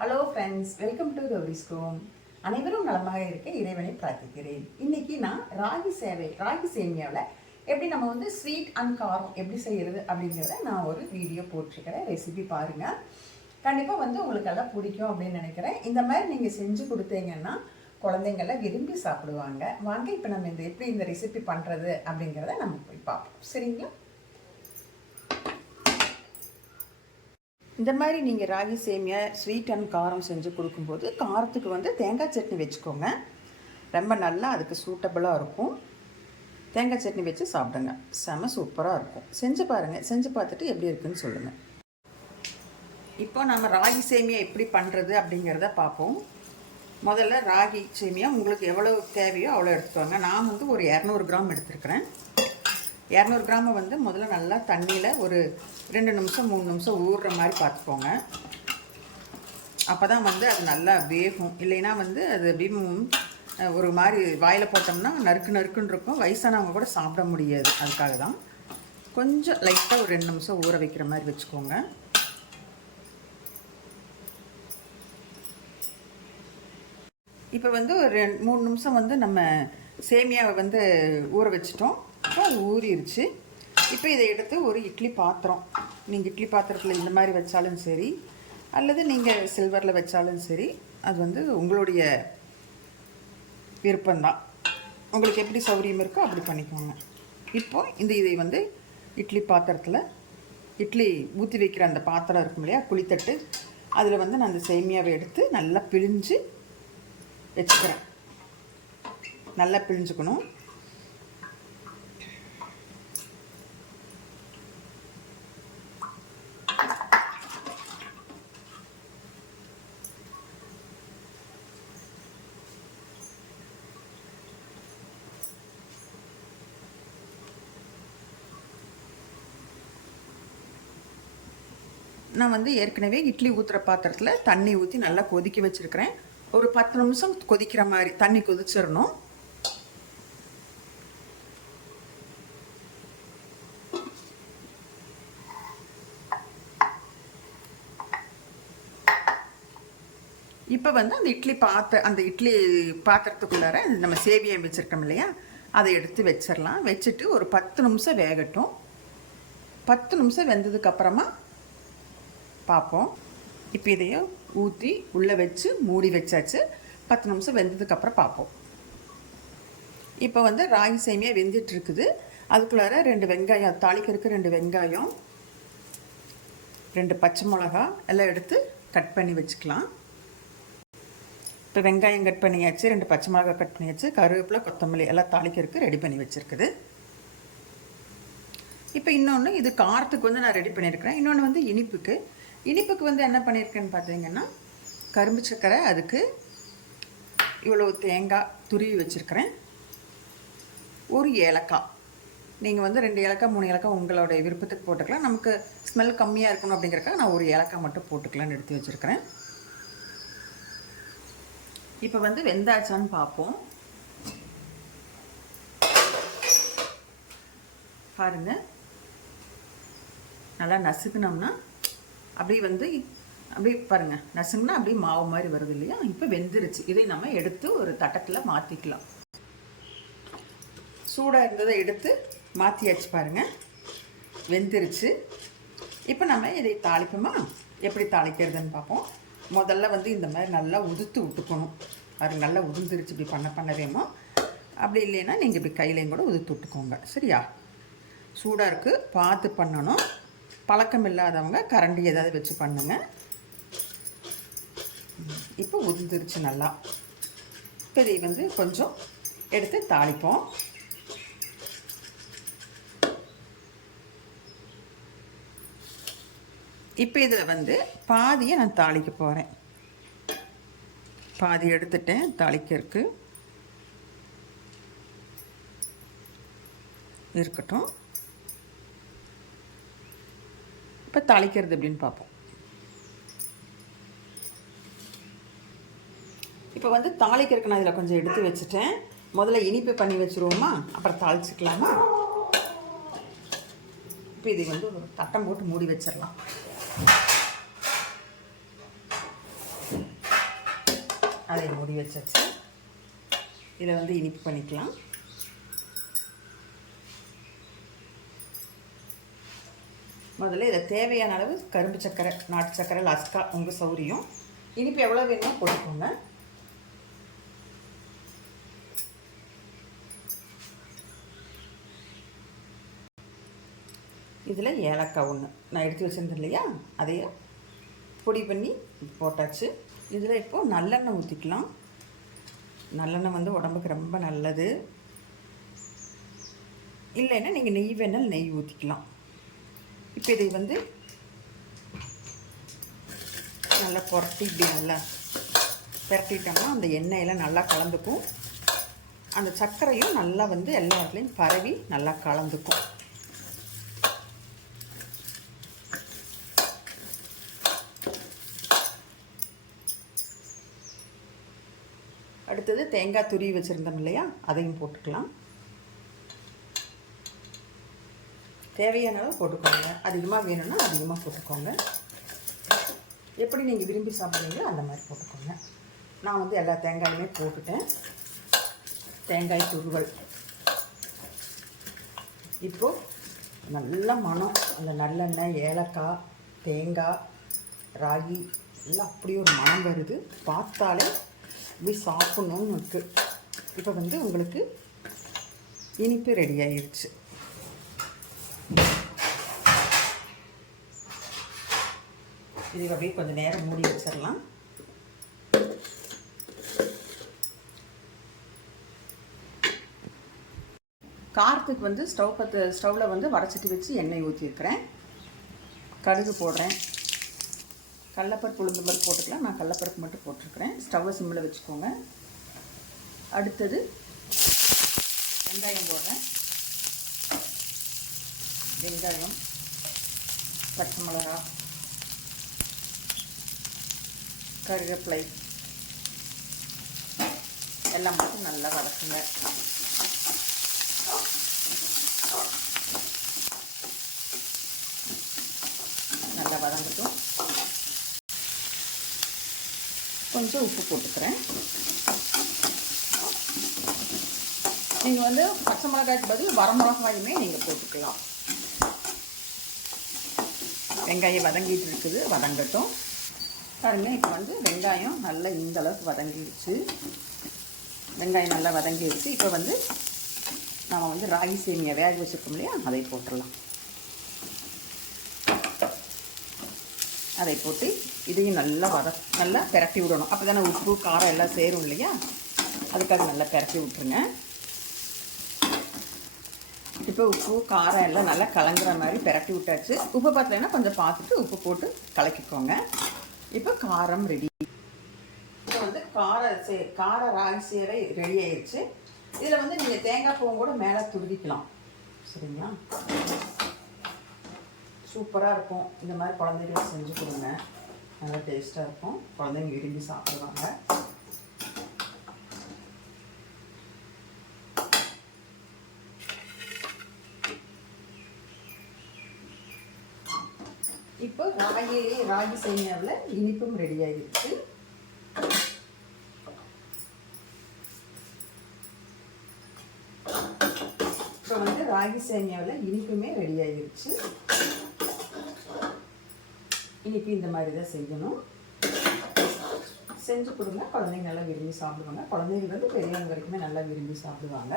Hello friends, welcome to Gowri's home. அனைவரும் நலமாக இருக்க இறைவனை பிரார்த்திக்கிறேன். இன்னைக்கு நான் ராகி சேமியாவில் எப்படி நம்ம வந்து ஸ்வீட் அண்ட் காரம் எப்படி செய்கிறது அப்படிங்கிறத நான் ஒரு வீடியோ போட்டிருக்கிறேன். ரெசிபி பாருங்கள். கண்டிப்பாக வந்து உங்களுக்கு எல்லாம் பிடிக்கும் அப்படின்னு நினைக்கிறேன். இந்த மாதிரி நீங்கள் செஞ்சு கொடுத்தீங்கன்னா குழந்தைங்கள்லாம் விரும்பி சாப்பிடுவாங்க. வாங்க இப்போ நம்ம எப்படி இந்த ரெசிபி பண்ணுறது அப்படிங்கிறத நம்ம போய் பார்ப்போம். சரிங்களா? இந்த மாதிரி நீங்கள் ராகி சேமியா ஸ்வீட் அண்ட் காரம் செஞ்சு கொடுக்கும்போது காரத்துக்கு வந்து தேங்காய் சட்னி வச்சுக்கோங்க. ரொம்ப நல்லா அதுக்கு சூட்டபுளாக இருக்கும். தேங்காய் சட்னி வச்சு சாப்பிடுங்க, செம சூப்பராக இருக்கும். செஞ்சு பாருங்கள். செஞ்சு பார்த்துட்டு எப்படி இருக்குன்னு சொல்லுங்கள். இப்போ நம்ம ராகி சேமியா எப்படி பண்ணுறது அப்படிங்கிறத பார்ப்போம். முதல்ல ராகி சேமியா உங்களுக்கு எவ்வளோ தேவையோ அவ்வளோ எடுத்துக்கோங்க. நான் வந்து ஒரு 200 கிராம் எடுத்துருக்கிறேன். 200 கிராமை வந்து முதல்ல நல்லா தண்ணியில் ஒரு 2 நிமிஷம் 3 நிமிஷம் ஊறுற மாதிரி பார்த்துக்கோங்க. அப்போ தான் வந்து அது நல்லா வேகும். இல்லைன்னா வந்து அது எப்படியும் ஒரு மாதிரி வாயில் போட்டோம்னா நறுக்குன்னு இருக்கும். வயசானவங்க கூட சாப்பிட முடியாது. அதுக்காக தான் கொஞ்சம் லைட்டாக ஒரு 2 நிமிஷம் ஊற வைக்கிற மாதிரி வச்சுக்கோங்க. இப்போ வந்து ஒரு 3 நிமிஷம் வந்து நம்ம சேமியாவை வந்து ஊற வச்சிட்டோம். இப்போ அது ஊறிடுச்சு. இப்போ இதை எடுத்து ஒரு இட்லி பாத்திரம், நீங்கள் இட்லி பாத்திரத்தில் இந்த மாதிரி வச்சாலும் சரி, அல்லது நீங்கள் சில்வரில் வச்சாலும் சரி, அது வந்து உங்களுடைய விருப்பம்தான். உங்களுக்கு எப்படி சௌகரியம் இருக்கோ அப்படி பண்ணிக்கோங்க. இப்போ இதை வந்து இட்லி பாத்திரத்தில் இட்லி ஊற்றி வைக்கிற அந்த பாத்திரம் இருக்கும் இல்லையா, குழித்தட்டு, அதில் வந்து நான் அந்த சேமியாவை எடுத்து நல்லா பிழிஞ்சு வச்சுக்கிறேன். நல்லா பிழிஞ்சுக்கணும். நான் வந்து ஏற்கனவே இட்லி ஊற்றுற பாத்திரத்தில் தண்ணி ஊற்றி நல்லா கொதிக்க வச்சுருக்கிறேன். ஒரு 10 நிமிஷம் கொதிக்கிற மாதிரி தண்ணி கொதிச்சிடணும். இப்போ வந்து அந்த இட்லி பாத்திரத்துக்குள்ளார நம்ம சேமியா வச்சுருக்கோம் இல்லையா, அதை எடுத்து வச்சிடலாம். வச்சுட்டு ஒரு 10 நிமிஷம் வேகட்டும். 10 நிமிஷம் வெந்ததுக்கப்புறமா பார்ப்போம். இப்போ இதையும் ஊற்றி உள்ளே வச்சு மூடி வச்சாச்சு. 10 நிமிஷம் வெந்ததுக்கப்புறம் பார்ப்போம். இப்போ வந்து ராகி சேமியா வெந்துட்டுருக்குது. அதுக்குள்ளார 2 வெங்காயம், தாளிக்கிறதுக்கு 2 வெங்காயம், 2 பச்சை மிளகா எல்லாம் எடுத்து கட் பண்ணி வச்சுக்கலாம். இப்போ வெங்காயம் கட் பண்ணியாச்சு, 2 பச்சை மிளகா கட் பண்ணியாச்சு, கருவேப்பிலை, கொத்தமல்லி எல்லாம் தாளிக்கிறதுக்கு ரெடி பண்ணி வச்சுருக்குது. இப்போ இன்னொன்று, இது காரத்துக்கு வந்து நான் ரெடி பண்ணியிருக்கிறேன். இன்னொன்று வந்து இனிப்புக்கு வந்து என்ன பண்ணியிருக்கேன்னு பார்த்தீங்கன்னா, கரும்பு சர்க்கரை, அதுக்கு இவ்வளோ தேங்காய் துருவி வச்சுருக்கிறேன், ஒரு ஏலக்காய். நீங்கள் வந்து 2 ஏலக்காய் 3 ஏலக்காய் உங்களுடைய விருப்பத்துக்கு போட்டுக்கலாம். நமக்கு ஸ்மெல் கம்மியாக இருக்கணும் அப்படிங்கிறக்காக நான் ஒரு ஏலக்காய் மட்டும் போட்டுக்கலான்னு எடுத்து வச்சுருக்கிறேன். இப்போ வந்து வெந்தாச்சான்னு பார்ப்போம். பாருங்கள், நல்லா நசுக்குனோம்னா அப்படியே பாருங்கள், நசுங்கன்னா அப்படியே மாவு மாதிரி வருது இல்லையா. இப்போ வெந்துருச்சு. இதை நம்ம எடுத்து ஒரு தட்டத்தில் மாற்றிக்கலாம். சூடாக இருந்ததை எடுத்து மாற்றியாச்சு. பாருங்கள், வெந்துருச்சு. இப்போ நம்ம இதை தாளிப்போமா? எப்படி தாளிக்கிறதுன்னு பார்ப்போம். முதல்ல வந்து இந்த மாதிரி நல்லா உதுத்து விட்டுக்கணும். அது நல்லா உதிர்ந்துருச்சு. இப்படி பண்ணவேமோ. அப்படி இல்லைன்னா நீங்கள் இப்படி கையிலையும் கூட உதுத்து விட்டுக்கோங்க. சரியா? சூடாக இருக்குது, பார்த்து பண்ணணும். பழக்கம் இல்லாதவங்க கரண்டி ஏதாவது வச்சு பண்ணுங்க. இப்போ உதிர்ந்துருச்சு நல்லா. இப்போ இதை வந்து கொஞ்சம் எடுத்து தாளிப்போம். இப்போ இதில் வந்து பாதியை நான் தாளிக்க போகிறேன். பாதி எடுத்துட்டேன் தாளிக்கிறதுக்கு. இருக்கட்டும். இப்போ தாளிக்கிறது எப்படின்னு பார்ப்போம். இப்போ வந்து தாளிக்கிறதுக்கு நான் இதில் கொஞ்சம் எடுத்து வச்சுட்டேன். முதல்ல இனிப்பு பண்ணி வச்சுருவோமா, அப்புறம் தாளிச்சிக்கலாமா? இப்போ இதை வந்து ஒரு தட்டம் போட்டு மூடி வச்சிடலாம். அதை மூடி வச்சாச்சு. இதை வந்து இனிப்பு பண்ணிக்கலாம். முதல்ல இதில் தேவையான அளவு கரும்பு சர்க்கரை, நாட்டு சர்க்கரை, லஸ்கா உங்கள் சௌரியம். இனிப்பு எவ்வளோ வேணுமோ போட்டுக்கோங்க. இதில் ஏலக்காய் ஒன்று நான் எடுத்து வச்சுருந்தேன் இல்லையா, அதையும் பொடி பண்ணி போட்டாச்சு. இதில் இப்போது நல்லெண்ணெய் ஊற்றிக்கலாம். நல்லெண்ணெய் வந்து உடம்புக்கு ரொம்ப நல்லது. இல்லைன்னா நீங்கள் நெய் வேணால் நெய் ஊற்றிக்கலாம். இப்போ இதை வந்து நல்லா புரட்டி இப்படி நல்லா புரட்டிட்டோம்னா அந்த எண்ணெயெல்லாம் நல்லா கலந்துக்கும். அந்த சர்க்கரையும் நல்லா வந்து எல்லா இடத்துலையும் பரவி நல்லா கலந்துக்கும். அடுத்தது தேங்காய் துருவி வச்சுருந்தோம் இல்லையா, அதையும் போட்டுக்கலாம். தேவையான அளவு போட்டுக்கோங்க. அதிகமாக வேணும்னா அதிகமாக போட்டுக்கோங்க. எப்படி நீங்கள் விரும்பி சாப்பிட்றீங்களோ அந்த மாதிரி போட்டுக்கோங்க. நான் வந்து எல்லா தேங்காயுமே போட்டுட்டேன். தேங்காய் துருவல் இப்போது நல்ல மனம், அந்த நல்லெண்ணெய், ஏலக்காய், தேங்காய், ராகி எல்லாம் அப்படியே ஒரு மனம் வருது. பார்த்தாலே இப்படி சாப்பிட்ணுன்னு இருக்குது. இப்போ வந்து உங்களுக்கு இனிப்பு ரெடி ஆயிடுச்சு. இது அப்படியே கொஞ்சம் நேரம் மூடி வச்சிடலாம். காரத்துக்கு வந்து ஸ்டவ்வில் வந்து வடச்சட்டி வச்சு எண்ணெய் ஊற்றிருக்கிறேன். கடுகு போடுறேன். கடலைப்பருப்பு, உளுந்து பருப்பு போட்டுக்கலாம். நான் கடலைப்பருப்பு மட்டும் போட்டிருக்கிறேன். ஸ்டவ்வை சிம்மில் வச்சுக்கோங்க. அடுத்தது வெங்காயம் போடுறேன். வெங்காயம், பச்சை மிளகா, கருவேப்பிலை எல்லாம் மட்டும் நல்லா வதக்குங்க. நல்லா வதங்கட்டும். கொஞ்சம் உப்பு போட்டுக்கிறேன். நீங்கள் வந்து பச்சை மிளகாய்க்கு பதில் வரமிளகாயுமே நீங்கள் போட்டுக்கலாம். வெங்காயம் வதங்கிட்டு இருக்குது, வதங்கட்டும். பாருங்க, இப்போ வந்து வெங்காயம் நல்லா இந்த அளவுக்கு வதங்கிடுச்சு. வெங்காயம் நல்லா வதங்கிடுச்சு. இப்போ வந்து நம்ம வந்து ராகி சேமியா வேக வச்சுருக்கோம் இல்லையா, அதை போட்டுடலாம். அதை போட்டு இதையும் நல்லா பிரட்டி விடணும். அப்போ தானே உப்பு காரம் எல்லாம் சேரும் இல்லையா, அதுக்காக நல்லா பிரட்டி விட்டுருங்க. இப்போ உப்பு காரம் எல்லாம் நல்லா கலங்குற மாதிரி பிரட்டி விட்டாச்சு. உப்பு பார்த்தீங்கன்னா கொஞ்சம் பார்த்துட்டு உப்பு போட்டு கலக்கிக்கோங்க. இப்போ காரம் ரெடி. இப்போ வந்து கார ராகி சேவை ரெடி ஆயிடுச்சு. இதில் வந்து நீங்கள் தேங்காய் பூவும் கூட மேலே துருவிக்கலாம். சரிங்களா? சூப்பராக இருக்கும். இந்த மாதிரி குழந்தைகளுக்கு செஞ்சு கொடுங்க. நல்லா டேஸ்ட்டாக இருக்கும். குழந்தைங்க விரும்பி சாப்பிடுவாங்க. இப்போ ராகி சேமியாவில் இனிப்பும் ரெடி ஆகிடுச்சு. இப்போ வந்து ராகி சேமியாவில் இனிப்புமே ரெடி ஆகிடுச்சு. இனிப்பு இந்த மாதிரி தான் செய்யணும். செஞ்சு கொடுங்க. குழந்தைங்க நல்லா விரும்பி சாப்பிடுவாங்க. குழந்தைங்க வந்து பெரியவங்க வரைக்குமே நல்லா விரும்பி சாப்பிடுவாங்க.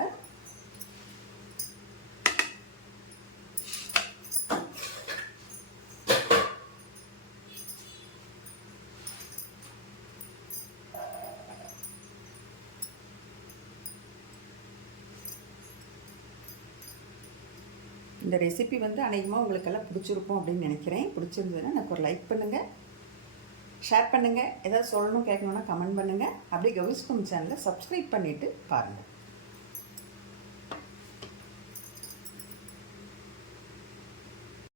இந்த ரெசிபி வந்து அநேகமாக உங்களுக்கெல்லாம் பிடிச்சிருப்போம் அப்படின்னு நினைக்கிறேன். பிடிச்சிருந்ததுன்னா எனக்கு ஒரு லைக் பண்ணுங்கள், ஷேர் பண்ணுங்கள். ஏதாவது சொல்லணும் கேட்கணுன்னா கமெண்ட் பண்ணுங்கள். அப்படியே கௌரிஸ் குடும்பம் சேனலை சப்ஸ்கிரைப் பண்ணிவிட்டு பாருங்கள்.